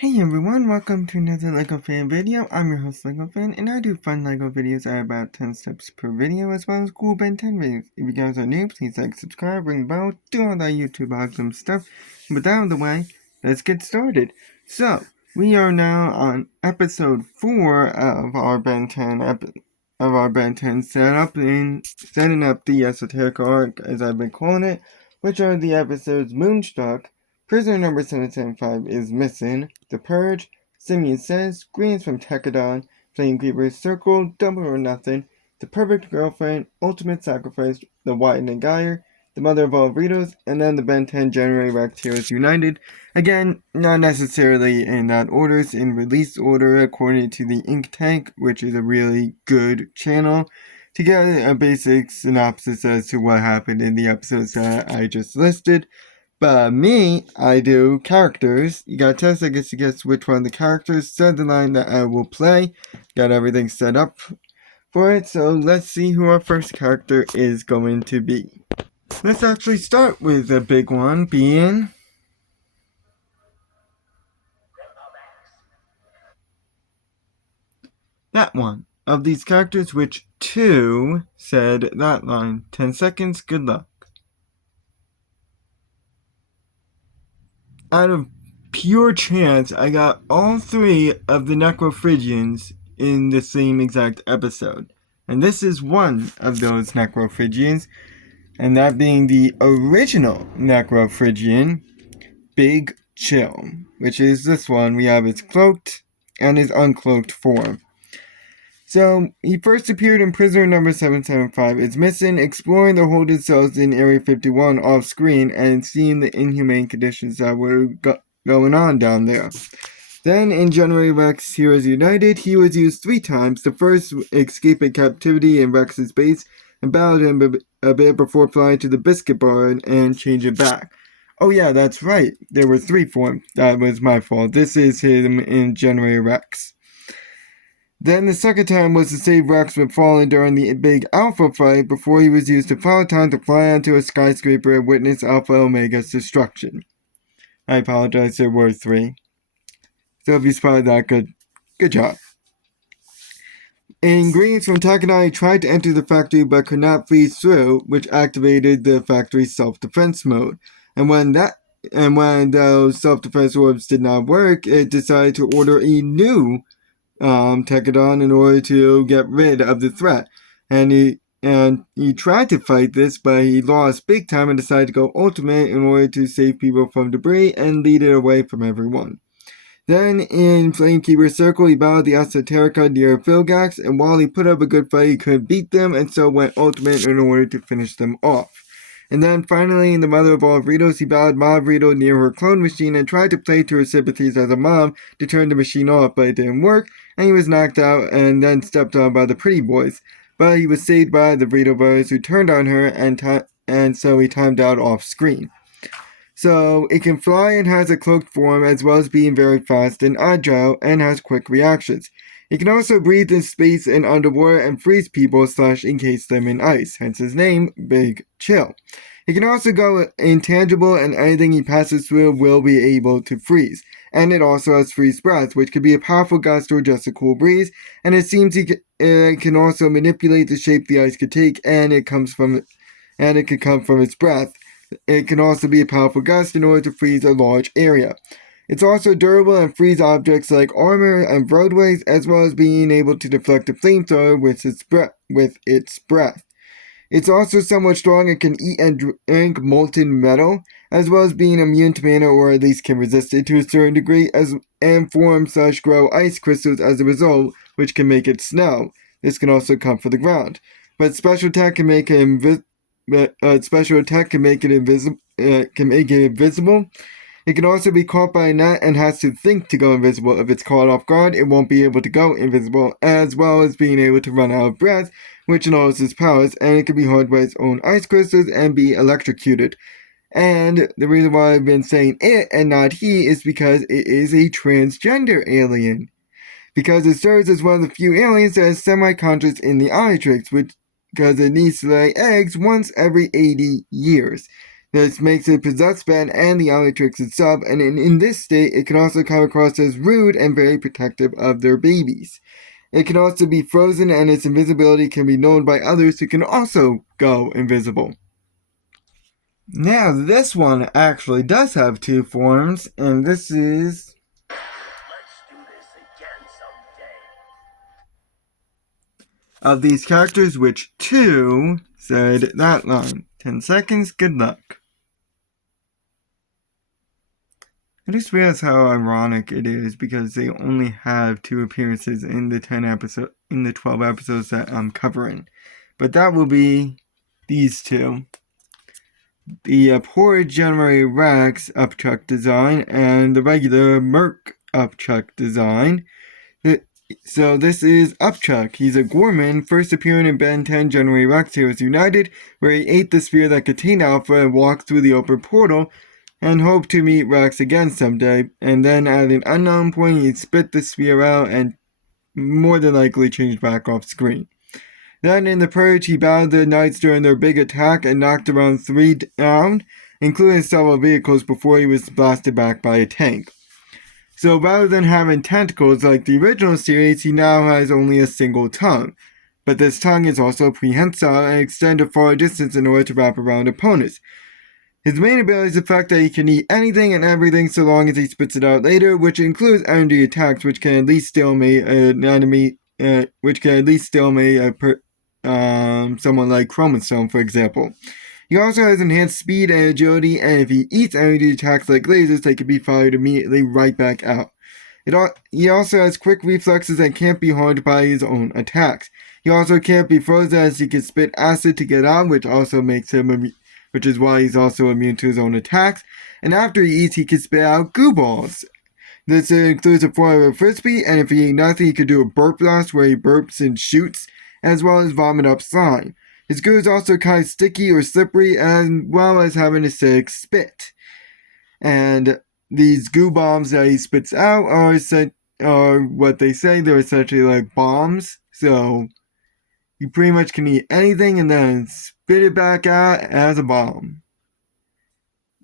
Hey everyone, welcome to another LEGO fan video. I'm your host LEGO fan, and I do fun LEGO videos at about 10 steps per video, as well as cool Ben 10 videos. If you guys are new, please like, subscribe, ring the bell, do all that YouTube awesome stuff. But that out of the way, let's get started. So, we are now on episode 4 of our Ben 10 setting up the Esoterica arc, as I've been calling it, which are the episodes Moonstruck, Prisoner number 775 is missing, The Purge, Simeon Says, Greens from Tekadon, Flamekeeper's Circle, Double or Nothing, The Perfect Girlfriend, Ultimate Sacrifice, The Widening Gyre, The Mother of All Ritos, and then the Ben 10 January Rex Heroes United. Again, not necessarily in that order, it's in release order according to the Ink Tank, which is a really good channel, to get a basic synopsis as to what happened in the episodes that I just listed. But me, I do characters. You got 10 seconds to guess which one of the characters said the line that I will play. Got everything set up for it, so let's see who our first character is going to be. Let's actually start with a big one being that one. Of these characters, which two said that line? 10 seconds, good luck. Out of pure chance, I got all three of the Necrophrygians in the same exact episode. And this is one of those Necrophrygians, and that being the original Necrophrygian, Big Chill, which is this one. We have his cloaked and his uncloaked form. So, he first appeared in Prisoner number 775, is missing, exploring the holding cells in Area 51 off screen and seeing the inhumane conditions that were going on down there. Then, in January Rex Heroes United, he was used 3 times, the first escaping captivity in Rex's base, and battled him a bit before flying to the Biscuit Barn and changing back. Oh yeah, that's right, there were 3 forms. That was my fault. This is him in January Rex. Then the second time was to save Rex from falling during the big Alpha fight before he was used to follow time to fly onto a skyscraper and witness Alpha Omega's destruction. I apologize, there were 3. So if you spotted that, good job. In Greens from Takadai, he tried to enter the factory but could not freeze through, which activated the factory's self-defense mode. And when those self-defense orbs did not work, it decided to order a new Tekadon in order to get rid of the threat. And he tried to fight this, but he lost big time and decided to go ultimate in order to save people from debris and lead it away from everyone. Then in Flamekeeper's Circle, he battled the Esoterica near Vilgax, and while he put up a good fight, he couldn't beat them, and so went ultimate in order to finish them off. And then finally, in the Mother of All Ritos, he battled Mom Rito near her clone machine and tried to play to her sympathies as a mom to turn the machine off, but it didn't work, and he was knocked out and then stepped on by the pretty boys. But he was saved by the Rito brothers who turned on her, and so he timed out off screen. So it can fly and has a cloaked form, as well as being very fast and agile, and has quick reactions. It can also breathe in space and underwater and freeze people / encase them in ice, hence his name, Big Chill. He can also go intangible, and anything he passes through will be able to freeze. And it also has freeze breath, which can be a powerful gust or just a cool breeze, and it seems it can also manipulate the shape the ice could take, and it can come from its breath. It can also be a powerful gust in order to freeze a large area. It's also durable and freeze objects like armor and roadways, as well as being able to deflect a flamethrower with its breath. It's also somewhat strong and can eat and drink molten metal, as well as being immune to mana, or at least can resist it to a certain degree, and form / grow ice crystals as a result, which can make it snow. This can also come from the ground. But special attack can make it invisible. It can also be caught by a net and has to think to go invisible. If it's caught off guard, it won't be able to go invisible, as well as being able to run out of breath, which annuls its powers, and it can be harmed by its own ice crystals and be electrocuted. And the reason why I've been saying it and not he is because it is a transgender alien. Because it serves as one of the few aliens that is semi-conscious in the Omnitrix, because it needs to lay eggs once every 80 years. This makes it possess Ben and the Omnitrix itself, and in this state, it can also come across as rude and very protective of their babies. It can also be frozen, and its invisibility can be known by others who can also go invisible. Now, this one actually does have two forms, and this is... Let's do this again someday. Of these characters, which two said that line. 10 seconds, good luck. I just realized how ironic it is because they only have 2 appearances in the 12 episodes that I'm covering. But that will be these two. The Porridge January Rex Upchuck design and the regular Merc Upchuck design. So this is Upchuck. He's a Gorman, first appearing in Ben 10 January Rex Heroes United, where he ate the sphere that contained Alpha and walked through the open portal, and hoped to meet Rex again someday, and then at an unknown point he spit the sphere out and more than likely changed back off screen. Then in the Purge he battled the Knights during their big attack and knocked around 3 down, including several vehicles before he was blasted back by a tank. So rather than having tentacles like the original series, he now has only a single tongue. But this tongue is also prehensile and extends a far distance in order to wrap around opponents. His main ability is the fact that he can eat anything and everything so long as he spits it out later, which includes energy attacks, which can at least stalemate an enemy, someone like Chromosome, for example. He also has enhanced speed and agility, and if he eats energy attacks like lasers, they can be fired immediately right back out. He also has quick reflexes and can't be harmed by his own attacks. He also can't be frozen as he can spit acid to get out, which is why he's also immune to his own attacks. And after he eats, he can spit out goo balls. This includes a form of a frisbee, and if he ate nothing, he could do a burp blast where he burps and shoots, as well as vomit up slime. His goo is also kind of sticky or slippery, as well as having acidic spit. And these goo bombs that he spits out are what they say, they're essentially like bombs. So you pretty much can eat anything and then spit it back out as a bomb.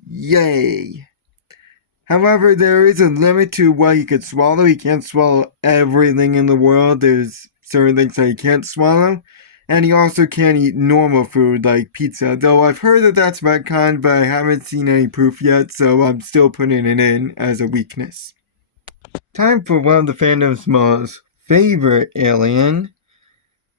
Yay! However, there is a limit to what he could swallow. He can't swallow everything in the world. There's certain things that he can't swallow. And he also can't eat normal food like pizza, though I've heard that that's retconned, but I haven't seen any proof yet, so I'm still putting it in as a weakness. Time for one of the fandom's most favorite alien,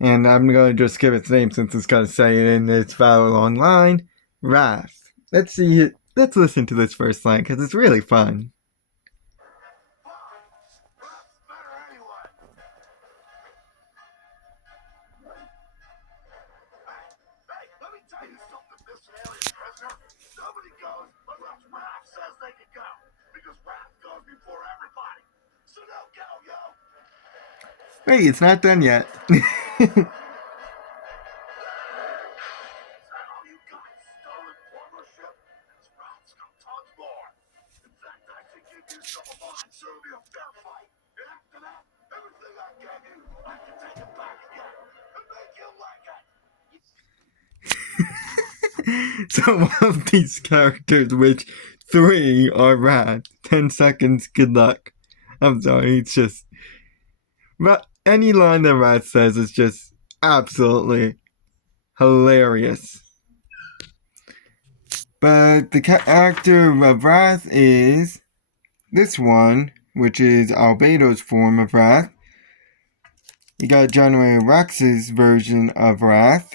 and I'm going to just skip its name since it's going to say it in its battle online, Rath. Let's listen to this first line, because it's really fun. Nobody goes unless Rath says they can go, because Rath goes before everybody. So don't go, yo! Wait, it's not done yet. Is that all you got? Stolen partnership? It's Rath's got tons more. In fact, I should give you some of mine, so it'll be a fair fight. And after that, everything I gave you, I can take it back again and make you like it. So one of these characters, which 3 are Rath. 10 seconds, good luck. I'm sorry, it's just... But any line that Rath says is just absolutely hilarious. But the character of Rath is this one, which is Albedo's form of Rath. You got January Rex's version of Rath.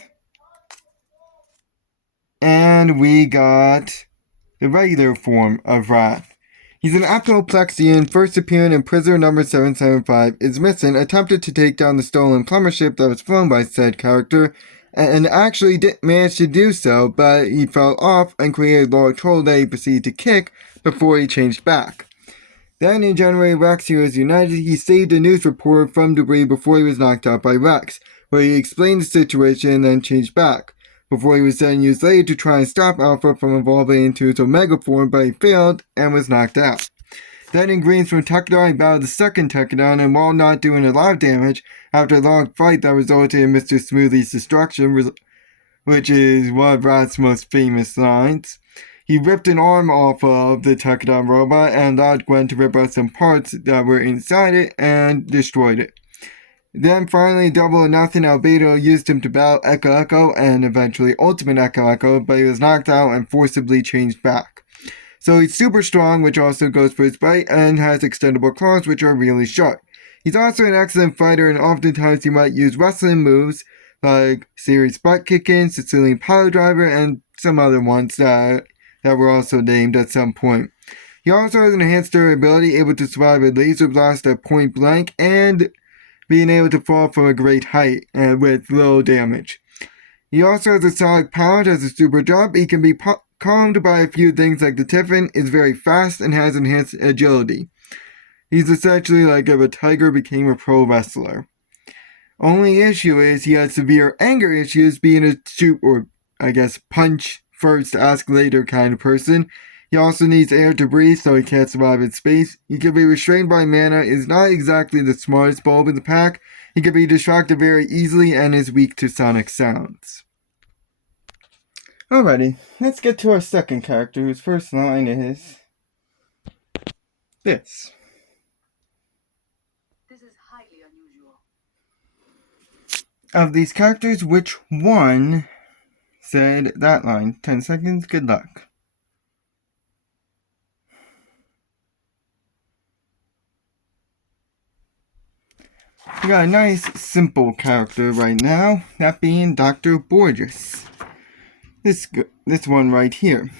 And we got the regular form of Rath. He's an Apoplexian, first appearing in Prisoner number 775, is missing, attempted to take down the stolen plumber ship that was flown by said character, and actually did manage to do so, but he fell off and created a large hole that he proceeded to kick before he changed back. Then in January Rex Heroes United, he saved a news reporter from debris before he was knocked out by Rex, where he explained the situation and then changed back, before he was then used later to try and stop Alpha from evolving into its Omega form, but he failed and was knocked out. Then in Greens from Tekadon, he battled the second Tekadon, and while not doing a lot of damage, after a long fight that resulted in Mr. Smoothie's destruction, which is one of Rath's most famous lines, He ripped an arm off of the Tekadon robot and allowed Gwen to rip out some parts that were inside it and destroyed it. Then finally, Double or Nothing Albedo used him to battle Echo Echo and eventually Ultimate Echo Echo, but he was knocked out and forcibly changed back. So he's super strong, which also goes for his bite, and has extendable claws, which are really sharp. He's also an excellent fighter, and oftentimes he might use wrestling moves like Series Butt Kicking, Sicilian Power Driver, and some other ones that were also named at some point. He also has an enhanced durability, able to survive a laser blast at point blank, and being able to fall from a great height and with little damage. He also has a solid power, has a super jump. He can be calmed by a few things like the Tiffin, is very fast, and has enhanced agility. He's essentially like if a tiger became a pro wrestler. Only issue is he has severe anger issues, being a shoot or I guess punch first, ask later kind of person. He also needs air to breathe, so he can't survive in space. He can be restrained by mana, is not exactly the smartest bulb in the pack. He can be distracted very easily and is weak to sonic sounds. Alrighty, let's get to our second character, whose first line is this. This is highly unusual. Of these characters, which one said that line? 10 seconds, good luck. We got a nice, simple character right now, that being Dr. Borges. This one right here.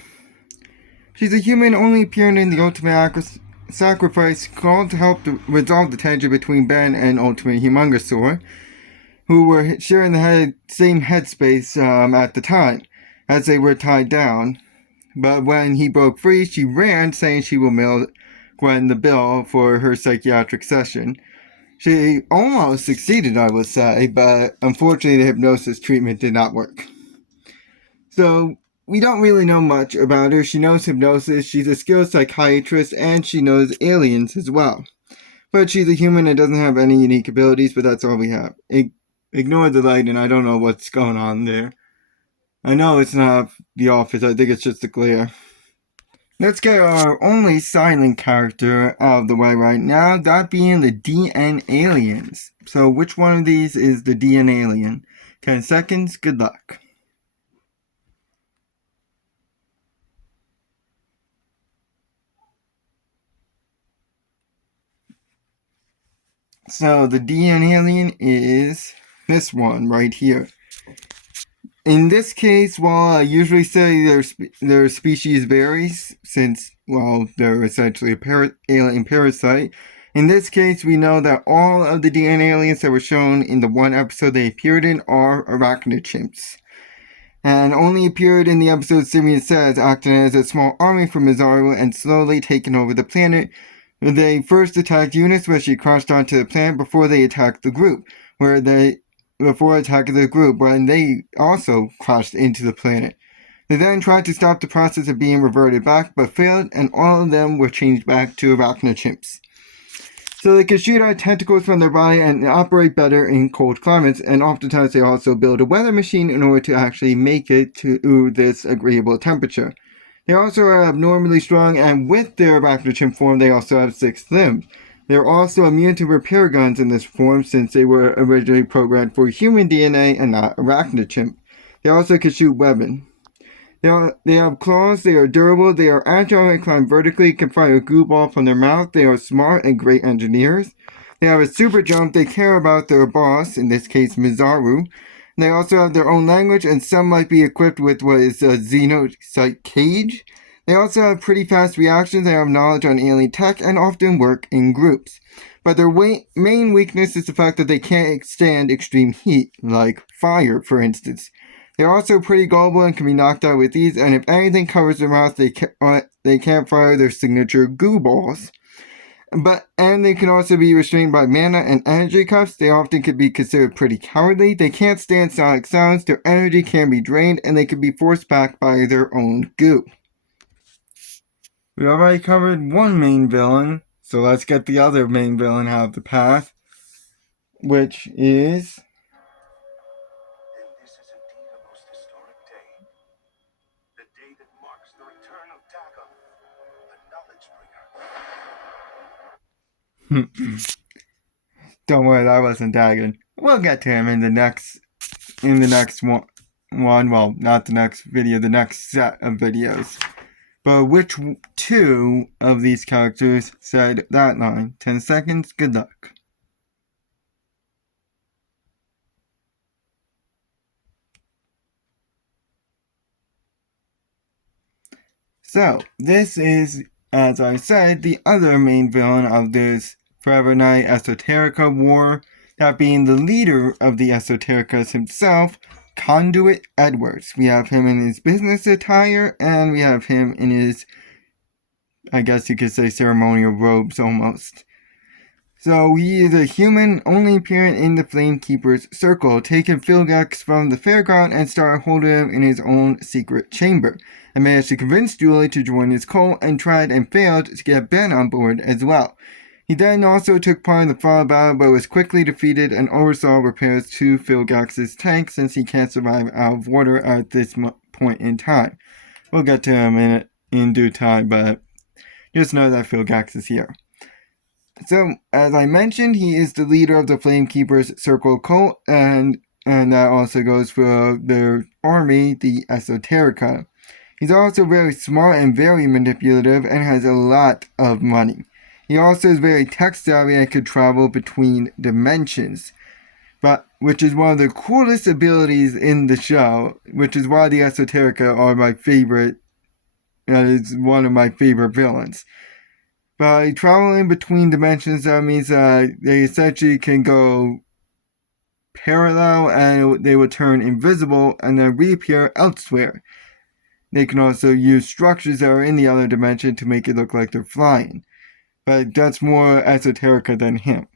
She's a human only appearing in the Ultimate Sacrifice, called to help resolve the tension between Ben and Ultimate Humongosaur, who were sharing the same headspace at the time, as they were tied down. But when he broke free, she ran, saying she will mail Gwen the bill for her psychiatric session. She almost succeeded, I would say, but unfortunately the hypnosis treatment did not work. So, we don't really know much about her. She knows hypnosis, she's a skilled psychiatrist, and she knows aliens as well. But she's a human and doesn't have any unique abilities, but that's all we have. Ignore the light, and I don't know what's going on there. I know it's not the office, I think it's just the glare. Let's get our only silent character out of the way right now, that being the DNAliens. So which one of these is the DNAlien? 10 seconds, good luck. So the DNAlien is this one right here. In this case, while I usually say their species varies, since, well, they're essentially a alien parasite, in this case, we know that all of the DNAliens that were shown in the one episode they appeared in are arachnid chimps, and only appeared in the episode Simeon Says, acting as a small army from Mizaru and slowly taking over the planet. They first attacked Eunice when she crashed onto the planet before they attacked the group, when they also crashed into the planet. They then tried to stop the process of being reverted back, but failed, and all of them were changed back to arachnid chimps. So they can shoot out tentacles from their body and operate better in cold climates, and oftentimes they also build a weather machine in order to actually make it to this agreeable temperature. They also are abnormally strong, and with their arachnid chimp form, they also have 6 limbs. They're also immune to repair guns in this form, since they were originally programmed for human DNA and not arachnid chimp. They also can shoot weapons. They have claws, they are durable, they are agile and climb vertically, can fire a goo ball from their mouth, they are smart and great engineers. They have a super jump, they care about their boss, in this case Mizaru. They also have their own language, and some might be equipped with what is a xenocyte cage. They also have pretty fast reactions, they have knowledge on alien tech, and often work in groups. But their main weakness is the fact that they can't stand extreme heat, like fire, for instance. They're also pretty gullible and can be knocked out with ease, and if anything covers their mouth, they can't fire their signature goo balls. And they can also be restrained by mana and energy cuffs. They often can be considered pretty cowardly. They can't stand sonic sounds, their energy can be drained, and they can be forced back by their own goo. We already covered one main villain, so let's get the other main villain out of the path, which is... And this is indeed a most historic day. The day that marks the return Don't worry, that wasn't Dagon. We'll get to him in the next one. Well, not the next video, the next set of videos. But which two of these characters said that line? 10 seconds, good luck. So, this is, as I said, the other main villain of this Forever Night Esoterica war, that being the leader of the Esotericas himself, Conduit Edwards. We have him in his business attire, and we have him in his, I guess you could say, ceremonial robes almost. So he is a human only appearing in the Flamekeeper's circle, taking Philgax from the fairground and started holding him in his own secret chamber, and managed to convince Julie to join his cult and tried and failed to get Ben on board as well. He then also took part in the final battle but was quickly defeated and oversaw repairs to Philgax's tank since he can't survive out of water at this point in time. We'll get to him in due time, but just know that Philgax is here. So, as I mentioned, he is the leader of the Flamekeeper's Circle cult, and that also goes for their army, the Esoterica. He's also very smart and very manipulative and has a lot of money. He also is very tech-savvy and could travel between dimensions, which is one of the coolest abilities in the show, which is why the Esoterica are my favorite. That is one of my favorite villains. By traveling between dimensions, that means that they essentially can go parallel and they will turn invisible and then reappear elsewhere. They can also use structures that are in the other dimension to make it look like they're flying. But that's more Esoterica than him.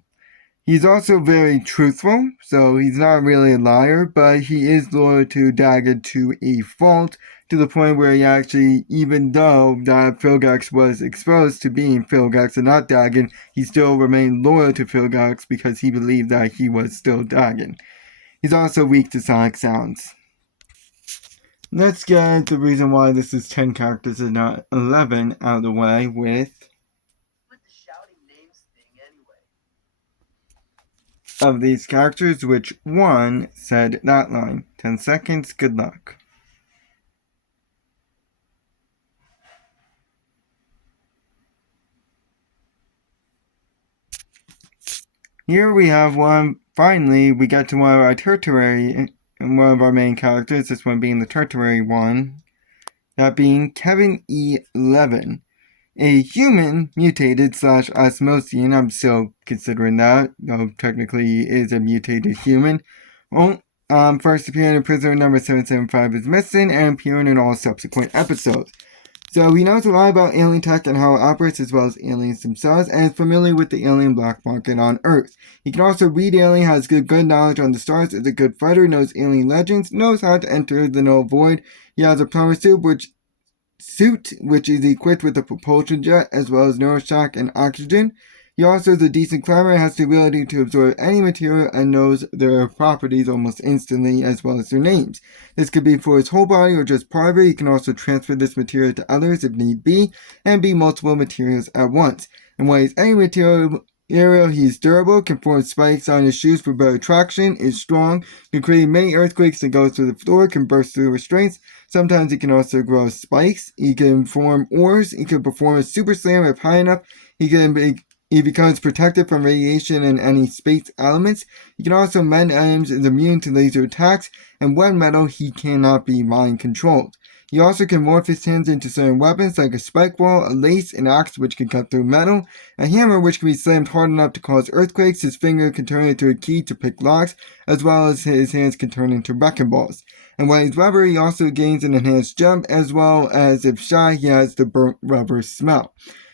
He's also very truthful, so he's not really a liar, but he is loyal to Dagon to a fault, to the point where he actually, even though that Philgax was exposed to being Philgax and not Dagon, he still remained loyal to Philgax because he believed that he was still Dagon. He's also weak to sonic sounds. Let's get the reason why this is 10 characters and not 11 out of the way with the shouting names thing anyway. Of these characters, which one said that line? 10 seconds, good luck. Here we have one. Finally, we get to one of our tertiary, and one of our main characters, this one being the tertiary one, that being Kevin E. Levin, a human mutated / Osmosian. I'm still considering that, though technically he is a mutated human. First appearing in Prisoner number 775 is missing, and appearing in all subsequent episodes. So he knows a lot about alien tech and how it operates, as well as aliens themselves, and is familiar with the alien black market on Earth. He can also read alien, has good knowledge on the stars, is a good fighter, knows alien legends, knows how to enter the null void. He has a plumber suit, which is equipped with a propulsion jet, as well as neuroshock and oxygen. He also is a decent climber, has the ability to absorb any material, and knows their properties almost instantly, as well as their names. This could be for his whole body or just part of it. He can also transfer this material to others if need be, and be multiple materials at once. And when he's any material, he's durable, can form spikes on his shoes for better traction, is strong, can create many earthquakes that go through the floor, can burst through restraints. Sometimes he can also grow spikes. He can form ores. He can perform a super slam if high enough. He becomes protected from radiation and any space elements. He can also mend items, is immune to laser attacks, and when metal, he cannot be mind controlled. He also can morph his hands into certain weapons like a spike wall, a lace, an axe which can cut through metal, a hammer which can be slammed hard enough to cause earthquakes, his finger can turn into a key to pick locks, as well as his hands can turn into wrecking balls. And when he's rubber, he also gains an enhanced jump, as well as if shy, he has the burnt rubber smell.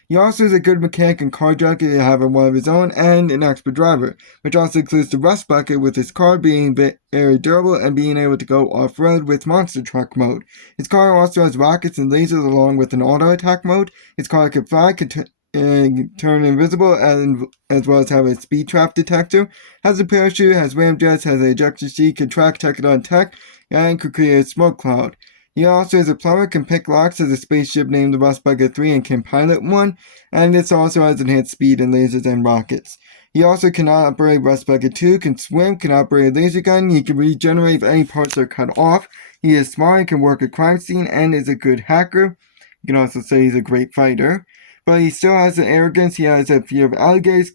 He also is a good mechanic and car junkie to have one of his own, and an expert driver, which also includes the rust bucket with his car being very durable and being able to go off-road with monster truck mode. His car also has rockets and lasers along with an auto attack mode. His car can fly, can turn invisible, as well as have a speed trap detector, has a parachute, has ramjets, has an ejection seat, can track Tech-on tech, and could create a smoke cloud. He also is a plumber, can pick locks, has a spaceship named the Rustbugger 3 and can pilot one, and this also has enhanced speed and lasers and rockets. He also can operate Rustbugger 2, can swim, can operate a laser gun, he can regenerate if any parts are cut off. He is smart, can work a crime scene, and is a good hacker. You can also say he's a great fighter. But he still has the arrogance, he has a fear of alligators,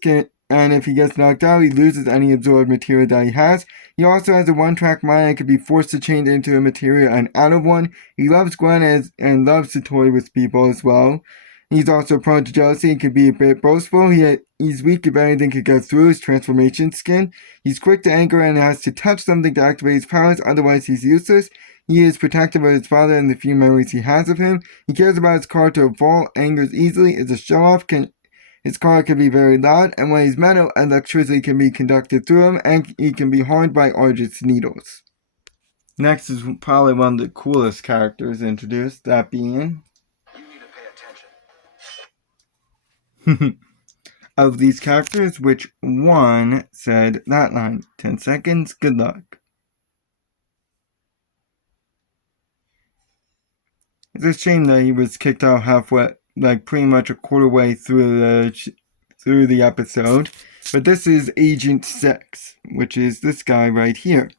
and if he gets knocked out, he loses any absorbed material that he has. He also has a one-track mind and can be forced to change into a material and out of one. He loves Gwen and loves to toy with people as well. He's also prone to jealousy and can be a bit boastful. He's weak if anything could get through his transformation skin. He's quick to anger and has to touch something to activate his powers, otherwise he's useless. He is protective of his father and the few memories he has of him. He cares about his car to a fault, angers easily, is a show-off, his car can be very loud, and when he's metal, electricity can be conducted through him, and he can be harmed by Argent's needles. Next is probably one of the coolest characters introduced, that being... You need to pay attention. Of these characters, which one said that line? 10 seconds, good luck. It's a shame that he was kicked out halfway, like pretty much a quarter way through the episode. But this is Agent 6, which is this guy right here.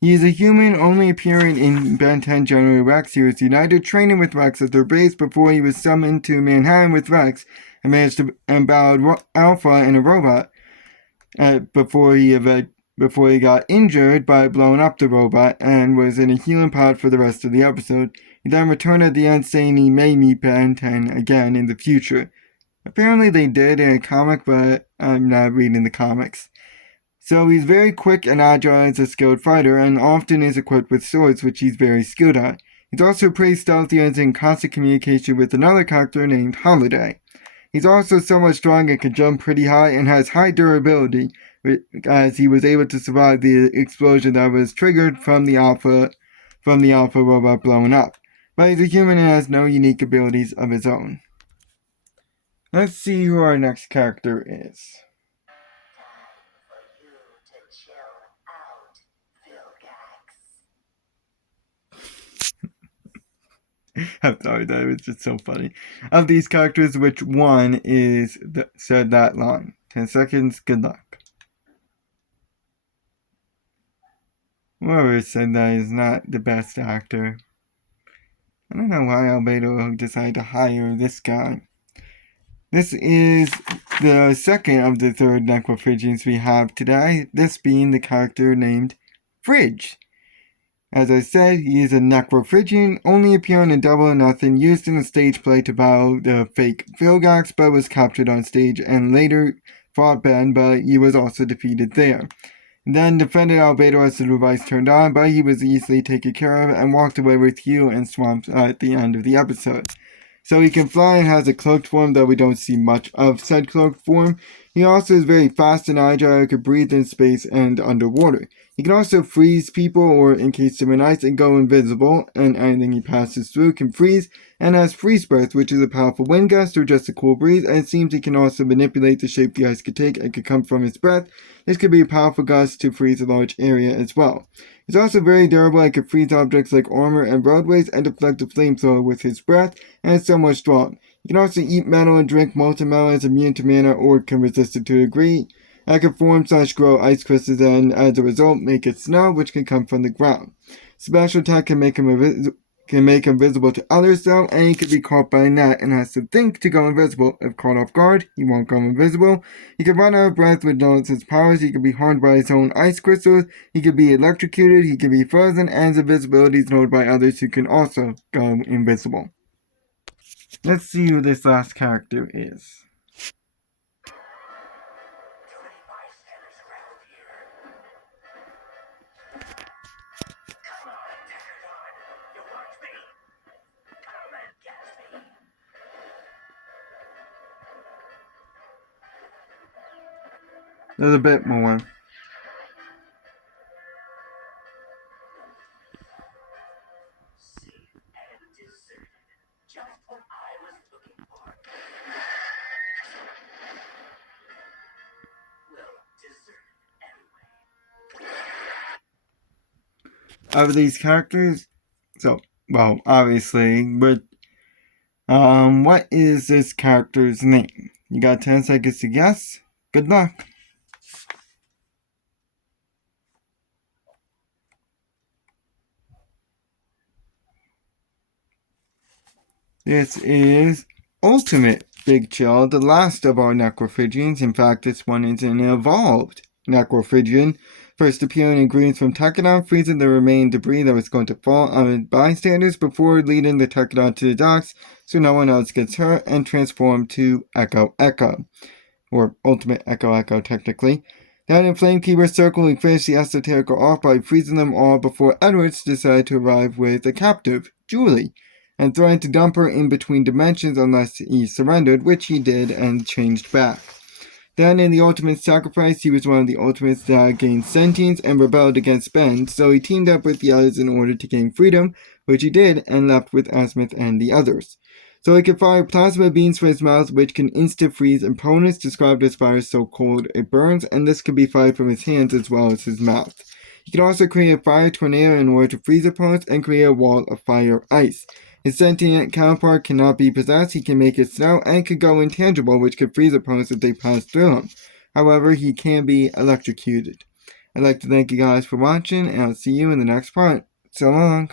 He is a human only appearing in Ben 10 General Rex. He was united, training with Rex at their base before he was summoned to Manhattan with Rex and managed to battle Alpha and a robot before he got injured by blowing up the robot and was in a healing pod for the rest of the episode. He then returned at the end saying he may meet Ben 10 again in the future. Apparently they did in a comic, but I'm not reading the comics. So he's very quick and agile as a skilled fighter and often is equipped with swords, which he's very skilled at. He's also pretty stealthy and is in constant communication with another character named Holiday. He's also somewhat strong and can jump pretty high and has high durability, as he was able to survive the explosion that was triggered from the Alpha robot blowing up. But he's a human and has no unique abilities of his own. Let's see who our next character is. I'm sorry, that was just so funny. Of these characters, which one said that line? 10 seconds, good luck. Whoever said that is not the best actor. I don't know why Albedo decided to hire this guy. This is the second of the third Necrophagians we have today, this being the character named Fridge. As I said, he is a Necrophagian, only appearing in Double or Nothing, used in a stage play to battle the fake Vilgax, but was captured on stage and later fought Ben, but he was also defeated there. Then defended Albedo as the device turned on, but he was easily taken care of and walked away with Hugh and Swamp at the end of the episode. So he can fly and has a cloaked form, though we don't see much of said cloaked form. He also is very fast and agile, can breathe in space and underwater. He can also freeze people or encase them in ice and go invisible, and anything he passes through can freeze, and has freeze breath, which is a powerful wind gust or just a cool breeze, and it seems he can also manipulate the shape the ice could take and could come from his breath. This could be a powerful gust to freeze a large area as well. He's also very durable and can freeze objects like armor and roadways and deflect a flamethrower with his breath, and is somewhat strong. He can also eat metal and drink molten metal, is immune to mana or can resist it to a degree. That can form/grow ice crystals and, as a result, make it snow, which can come from the ground. Special attack can make him visible to others, though, and he can be caught by a net and has to think to go invisible. If caught off guard, he won't go invisible. He can run out of breath with his powers. He can be harmed by his own ice crystals. He can be electrocuted. He can be frozen, and his invisibility is known by others who can also go invisible. Let's see who this last character is. There's a bit more. Of these characters, so Well, obviously, but what is this character's name? You got 10 seconds to guess. Good luck. This is Ultimate Big Chill, the last of our Necrophagians. In fact, this one is an evolved Necrophagian. First appearing in greens from Tekadon, freezing the remaining debris that was going to fall on bystanders before leading the Tekadon to the docks so no one else gets hurt, and transformed to Echo Echo. Or Ultimate Echo Echo, technically. Down in Flamekeeper's circle, he finished the Esoterica off by freezing them all before Edwards decided to arrive with a captive, Julie, and threatened to dump her in between dimensions unless he surrendered, which he did and changed back. Then in the Ultimate Sacrifice, he was one of the Ultimates that gained sentience and rebelled against Ben, so he teamed up with the others in order to gain freedom, which he did, and left with Azimuth and the others. So he can fire plasma beams from his mouth, which can insta-freeze opponents, described as fire so cold it burns, and this can be fired from his hands as well as his mouth. He can also create a fire tornado in order to freeze opponents and create a wall of fire ice. His sentient counterpart cannot be possessed, he can make it snow, and could go intangible, which could freeze opponents if they pass through him. However, he can be electrocuted. I'd like to thank you guys for watching, and I'll see you in the next part. So long.